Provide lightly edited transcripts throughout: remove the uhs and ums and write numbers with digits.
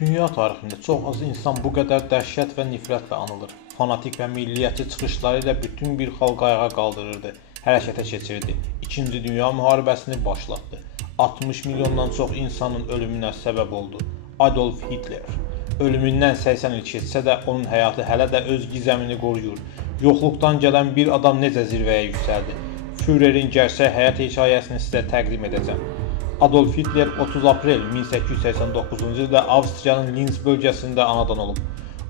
Dünya tarixində çox az insan bu qədər dəhşət və nifrətlə anılır. Fanatik və milliyyətçi çıxışları ilə bütün bir xalqı ayağa qaldırırdı, hərəkətə keçirdi. İkinci Dünya müharibəsini başlatdı. 60 milyondan çox insanın ölümünə səbəb oldu. Adolf Hitler. Ölümündən 80 il keçsə də onun həyatı hələ də öz gizəmini qoruyur. Yoxluqdan gələn bir adam necə zirvəyə yüksəldi? Führerin gerçək həyat hekayəsini sizə təqdim edəcəm. Adolf Hitler 30 aprel 1889-cu ildə Avstriyanın Linz bölgəsində anadan olub.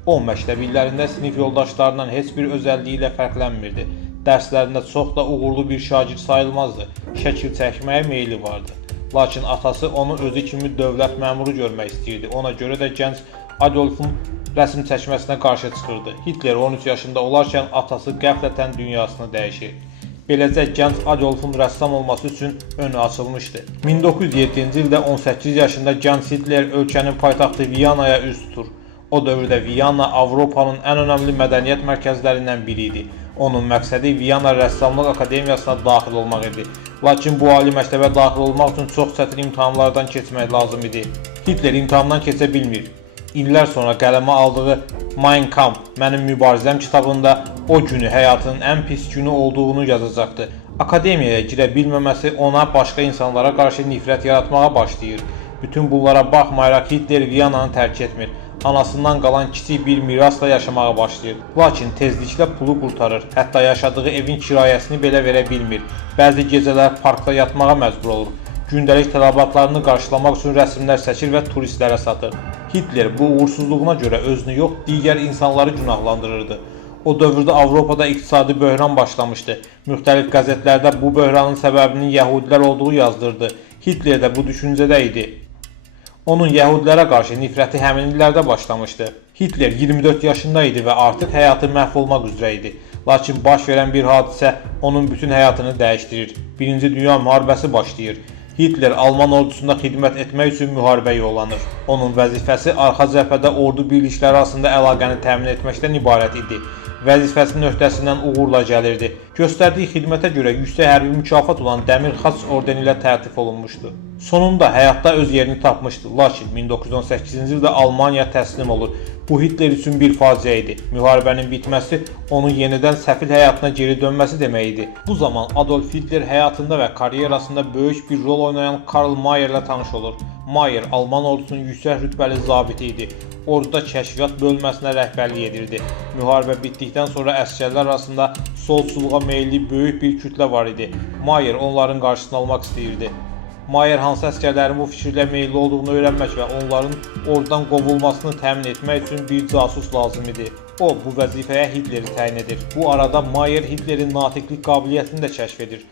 O, məktəb illərində sinif yoldaşlarından heç bir özəlliyi ilə fərqlənmirdi. Dərslərində çox da uğurlu bir şagird sayılmazdı. Şəkil çəkməyə meyli vardı. Lakin atası onu özü kimi dövlət məmuru görmək istəyirdi. Ona görə də gənc Adolfun rəsm çəkməsinə qarşı çıxırdı. Hitler 13 yaşında olarkən atası qəflətən dünyasını dəyişir. Beləcə gənc Adolfun rəssam olması üçün önü açılmışdı. 1907-ci ildə 18 yaşında gənc Hitler ölkənin paytaxtı Viyanaya üz tutur. O dövrdə Viyana Avropanın ən önəmli mədəniyyət mərkəzlərindən biri idi. Onun məqsədi Viyana Rəssamlıq Akademiyasına daxil olmaq idi. Lakin bu ali məktəbə daxil olmaq üçün çox çətin imtahanlardan keçmək lazım idi. Hitler imtahandan keçə bilmir. İllər sonra qələmə aldığı Mein Kampf, Mənim Mübarizəm kitabında o günü həyatının ən pis günü olduğunu yazacaqdı. Akademiyaya girə bilməməsi ona başqa insanlara qarşı nifrət yaratmağa başlayır. Bütün bunlara baxmayaraq Hitler Viyananı tərk etmir. Anasından qalan kiçik bir mirasla yaşamağa başlayır. Lakin tezliklə pulu qurtarır. Hətta yaşadığı evin kirayəsini belə verə bilmir. Bəzi gecələr parkda yatmağa məcbur olur. Gündəlik tələbatlarını qarşılamaq üçün rəsmlər çəkir və turistlərə satır. Hitler bu uğursuzluğuna görə özünü yox, digər insanları günahlandırırdı. O dövrdə Avropada iqtisadi böhran başlamışdı. Müxtəlif qəzetlərdə bu böhranın səbəbinin yəhudilər olduğu yazdırdı. Hitler də bu düşüncədə idi. Onun yəhudilərə qarşı nifrəti həmin illərdə başlamışdı. Hitler 24 yaşında idi və artıq həyatı məhv olmaq üzrə idi. Lakin baş verən bir hadisə onun bütün həyatını dəyişdirir. Birinci Dünya müharibəsi başlayır. Hitler Alman ordusunda xidmət etmək üçün müharibə yollanır. Onun vəzifəsi arxa cəbhədə ordu birlikləri arasında əlaqəni təmin etməkdən ibarət idi. Vəzifəsinin öhdəsindən uğurla gəlirdi. Göstərdiyi xidmətə görə yüksək hərbi mükafat olan Dəmir Xaç ordeni ilə təltif olunmuşdu. Sonunda həyatda öz yerini tapmışdı. Lakin 1918-ci ildə Almaniya təslim olur. Bu Hitler üçün bir faciə idi. Müharibənin bitməsi onun yenidən səfil həyatına geri dönməsi demək idi. Bu zaman Adolf Hitler həyatında və karyerasında böyük bir rol oynayan Karl Mayer ilə tanış olur. Mayer Alman ordusunun yüksək rütbəli zabiti idi. Orduda kəşfiyyat bölməsinə rəhbərlik edirdi. Müharibə bitdikdən sonra əsgərlər arasında solçuluğa meyilli böyük bir kütlə var idi. Mayer onların qarşısını almaq istəyirdi. Mayer hansı əsgərlərin bu fikirlə meyilli olduğunu öyrənmək və onların ordudan qovulmasını təmin etmək üçün bir casus lazım idi. O, bu vəzifəyə Hitleri təyin edir. Bu arada Mayer Hitlerin natiqlik qabiliyyətini də kəşf edir.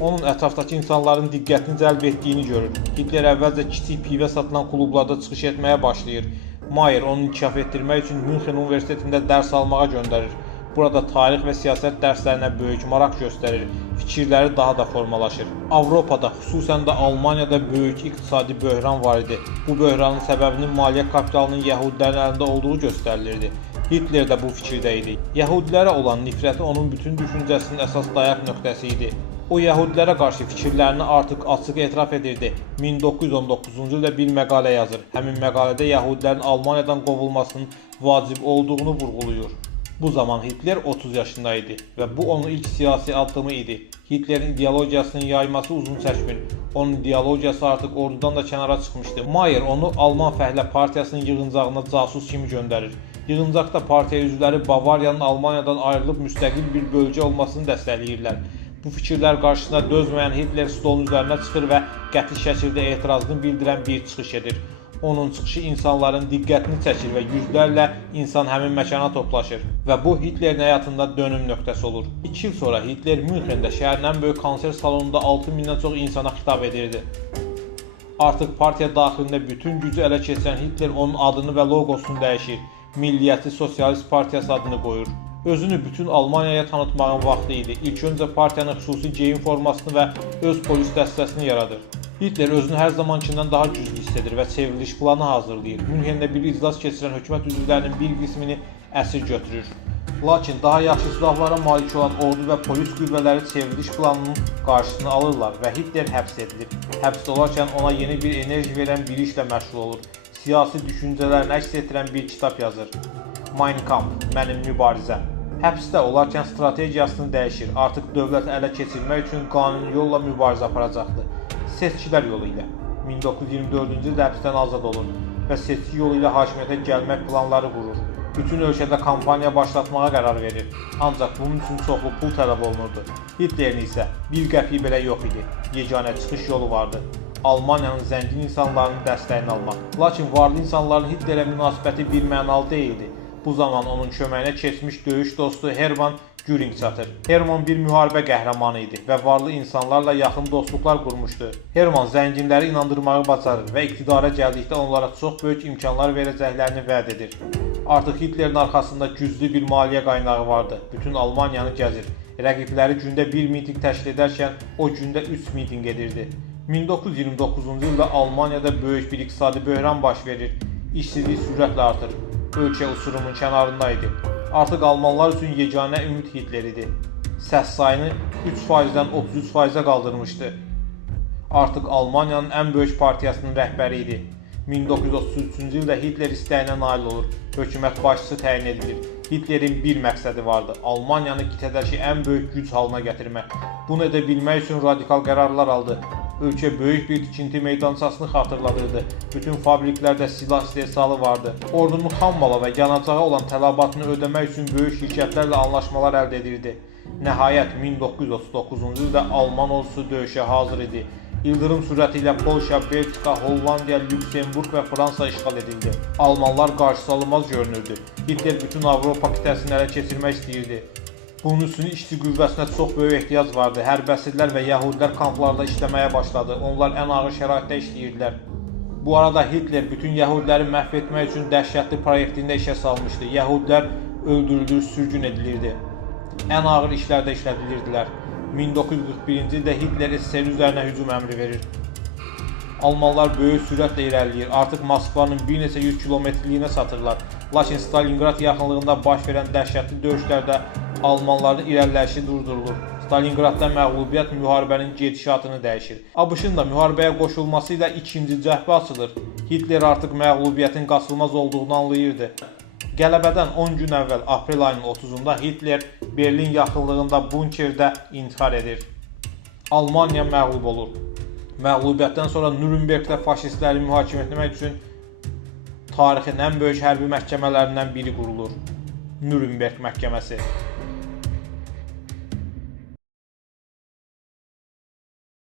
Onun ətrafdakı insanların diqqətini cəlb etdiyini görür. Hitler əvvəlcə kiçik pivə satılan klublarda çıxış etməyə başlayır. Mayer onu inkişaf etdirmək üçün Münxen Universitetində dərs almağa göndərir. Burada tarix və siyasət dərslərinə böyük maraq göstərir. Fikirləri daha da formalaşır. Avropada, xüsusən də Almaniyada böyük iqtisadi böhran var idi. Bu böhranın səbəbinin maliyyə kapitalının yəhudilərin əlində olduğu göstərilirdi. Hitler də bu fikirdə idi. Yəhudilərə olan nifrəti onun bütün düşüncəsinin əsas dayaq nöqtəsi idi. O, yəhudilərə qarşı fikirlərini artıq açıq etiraf edirdi. 1919-cu ildə bir məqalə yazır. Həmin məqalədə yəhudilərin Almaniyadan qovulmasının vacib olduğunu vurğulayır. Bu zaman Hitler 30 yaşında idi və bu onun ilk siyasi addımı idi. Hitlerin ideologiyasının yayması uzun çəkmir. Onun ideologiyası artıq ordudan da kənara çıxmışdı. Mayer onu Alman Fəhlə Partiyasının yığıncağına casus kimi göndərir. Yığıncaqda partiya üzvləri Bavariyanın Almaniyadan ayrılıb müstəqil bir bölgə olmasını dəstəkləyirlər. Bu fikirlər qarşısında dözməyən Hitler stolun üzərinə çıxır və qəti şəkildə etirazını bildirən bir çıxış edir. Onun çıxışı insanların diqqətini çəkir və yüzlərlə insan həmin məkana toplaşır və bu Hitlerin həyatında dönüm nöqtəsi olur. 2 il sonra Hitler Münxendə şəhərin ən böyük konsert salonunda 6000-dən çox insana xitab edirdi. Artıq partiya daxilində bütün gücü ələ keçirən Hitler onun adını və loqosunu dəyişir. Milliyyətçi Sosialist Partiyası adını qoyur. Özünü bütün Almaniyaya tanıtmağın vaxtı idi. İlk öncə partiyanın xüsusi geyim formasını və öz polis dəstəsini yaradır. Hitler özünü hər zamankindən daha güclü hiss edir və çevriliş planı hazırlayır. Münxendə bir iclas keçirən hökumət üzvlərinin bir qismini əsir götürür. Lakin daha yaxşı silahlara malik olan ordu və polis qüvvələri çevriliş planının qarşısını alırlar və Hitler həbs edilir. Həbsdə olarkən ona yeni bir enerji verən bir işlə məşğul olur. siyasi düşüncələrini əks etdirən bir kitab yazır. Mein Kampf, Mənim mübarizəm. Həbsdə olarkən strategiyasını dəyişir. Artıq dövlət ələ keçirmək üçün qanuni yolla mübarizə aparacaqdı. Seçkilər yolu ilə. 1924-cü ildə həbsdən azad olur və seçki yolu ilə hakimiyyətə gəlmək planları qurur. Bütün ölkədə kampaniya başlatmağa qərar verir. Ancaq bunun üçün çoxlu pul tələb olunurdu. Hitlerin isə bir qəpik belə yox idi. Yeganə çıxış yolu vardı. Almaniyanın zəngin insanlarının dəstəyini almaq. Lakin varlı insanların Hitlerə münasibəti bir mənalı deyildi. Bu zaman onun köməyinə keçmiş döyüş dostu Hermann Göring çatır. Hermann bir müharibə qəhrəmanı idi və varlı insanlarla yaxın dostluqlar qurmuşdu. Hermann zənginləri inandırmağı bacarır və iqtidara gəldikdə onlara çox böyük imkanlar verəcəklərini vəd edir. Artıq Hitlerin arxasında güclü bir maliyyə qaynağı vardı. Bütün Almaniyanı gəzir. Rəqibləri gündə bir mitinq təşkil edərkən o gündə 3 mitinq edirdi. 1929-cu ildə Almaniyada böyük bir iqtisadi böhran baş verir. İşsizlik sürətlə artır. Ölkə uçurumun kənarında idi. Artıq almanlar üçün yeganə ümid Hitler idi. Səs sayını 3%-dən 33%-ə qaldırmışdı. Artıq Almaniyanın ən böyük partiyasının rəhbəri idi. 1933-cü ildə Hitler istəyinə nail olur. Hökumət başçısı təyin edilir. Hitlerin bir məqsədi vardı: Almaniyanı qitədəki ən böyük güc halına gətirmək. Bunu edə bilmək üçün radikal qərarlar aldı. Ölkə böyük bir tikinti meydançasını xatırladırdı. Bütün fabriklərdə silah istehsalı vardı. Ordunun xam mala və yanacağa olan tələbatını ödəmək üçün böyük şirkətlərlə anlaşmalar əldə edirdi. Nəhayət 1939-cu ildə Alman ordusu döyüşə hazır idi. İldırım sürəti ilə Polşa, Belçika, Hollandiya, Lüksemburg və Fransa işğal edildi. Almanlar qarşısalınmaz görünürdü. Hitler bütün Avropa qitəsini ələ keçirmək istəyirdi. Bunun üçün işçi qüvvəsinə çox böyük ehtiyac vardı. Hərbəsirlər və yəhudilər kamplarda işləməyə başladı. Onlar ən ağır şəraitdə işləyirdilər. Bu arada Hitler bütün yəhudiləri məhv etmək üçün dəhşətli proyektində işə salmışdı. Yəhudilər öldürülür, sürgün edilirdi. Ən ağır işlərdə işlədilirdilər. 1941-ci ildə Hitler SSR üzərinə hücum əmri verir. Almanlar böyük sürətlə irəliləyir. Artıq Moskvanın bir neçə 100 kilometrliyinə çatırlar. Lakin Stalingrad yaxınlığında baş verən dəhşətli döyüşlərdə Almanların irəliləyişi durdurulur. Stalingradda məğlubiyyət müharibənin gedişatını dəyişir. ABŞ-ın da müharibəyə qoşulması ilə ikinci cəhbə açılır. Hitler artıq məğlubiyyətin qaçılmaz olduğunu anlayırdı. Qələbədən 10 gün əvvəl aprel ayının 30-da Hitler Berlin yaxınlığında bunkerdə intihar edir. Almaniya məğlub olur. Məğlubiyyətdən sonra Nürnbergdə faşistləri mühakimə etmək üçün tarixin ən böyük hərbi məhkəmələrindən biri qurulur. Nürnberg məhkəməsi.